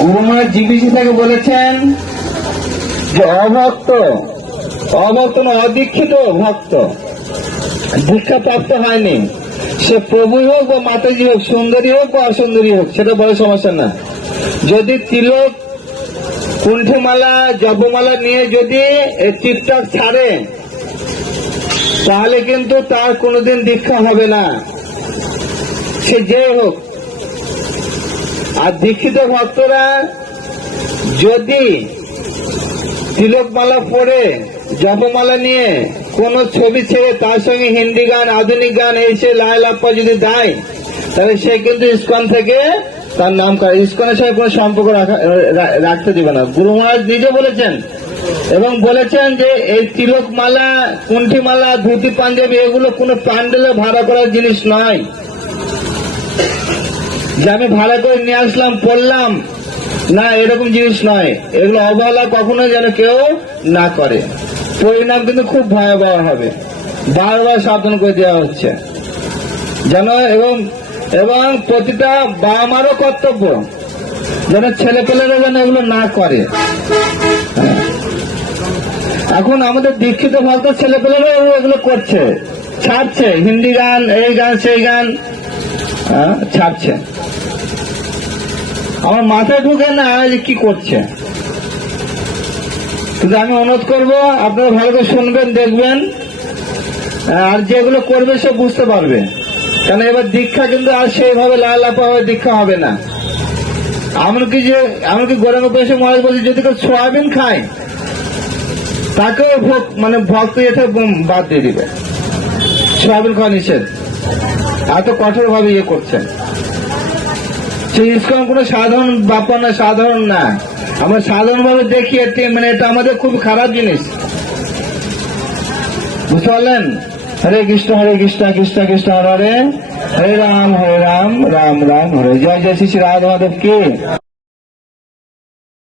গুরুমহারাজ GBC থেকে বলেছেন যে অভক্ত অভক্ত না অদীক্ষিত ভক্ত। দীক্ষা প্রাপ্ত হয়নি। সে প্রভু হোক বা মাতাজি হোক, সুন্দরী হোক বা অসুন্দরী হোক, সেটা বড় সমস্যা না। যদি তিলক কুণ্ঠমালা, জপমালা নিয়ে যদি টিকটক ছাড়ে, তাহলে কিন্তু তার কোনোদিন দীক্ষা হবে না। সে যে হোক আর দীক্ষিত ভক্তরা যদি তিলকমালা পরে জপমালা নিয়ে কোন ছবি ছেড়ে তার সঙ্গে হিন্দি গান, আধুনিক গান এসে লাইলাপ্পা যদি দেয়, তাহলে সে কিন্তু ইস্কন থেকে তার নাম করে। ইস্কনের সঙ্গে কোনো সম্পর্ক রাখা- রাখতে দিবে না। গুরু মহারাজ নিজে বলেছেন এবং বলেছেন যে এই তিলকমালা, কুণ্ঠিমালা, ধুতি, পাঞ্জাবি, এগুলো কোনো প্যান্ডেলে ভাড়া করার জিনিস নয়। যে আমি ভাড়া করে নিয়ে আসলাম, পড়লাম, না, এরকম জিনিস নয়। এগুলো অবহেলা কখনো যেন কেউ না করে। পরিণাম কিন্তু খুব ভয়াবহ হবে। বারবার সাবধান করে দেওয়া হচ্ছে। যেন এবং এবং প্রতিটা বাবা মারও কর্তব্য যেন ছেলে পেলেরা যেন এগুলো না করে। এখন আমাদের দীক্ষিত ভক্ত ছেলে পেলেরা এগুলো করছে, ছাড়ছে। হিন্দি গান, এই গান, সেই গান ছাড়ছে। আমার মাথায় ঢুকে না, যে কি করছে? কিন্তু আমি অনুরোধ করব, আপনারা ভালো করে শুনবেন, দেখবেন আর যেগুলো করবে সে বুঝতে পারবে। কারণ এবার দীক্ষা কিন্তু আর সেইভাবে লালাপা হয়ে দীক্ষা হবে না। এমনকি যে, এমনকি গরমে বসে মহারাজ বলছে, যদি কেউ সোয়াবিন খায়, তাকেও মানে ভক্ত এতে বাদ দিয়ে দিবে। সোয়াবিন খাওয়া নিষেধ। এত কঠোর ভাবে ইয়ে করছেন। সেই ইসকন কোনো সাধারণ ব্যাপার না, সাধারণ না। আমরা সাধারণ ভাবে দেখি মানে এটা আমাদের খুব খারাপ জিনিস। বুঝতে পারলেন? হরে কৃষ্ণ হরে কৃষ্ণ কৃষ্ণ কৃষ্ণ, হরে হরে রাম হরে রাম রাম রাম, হরে। জয় জয়, শ্রী শ্রী রাধ মাধব কি?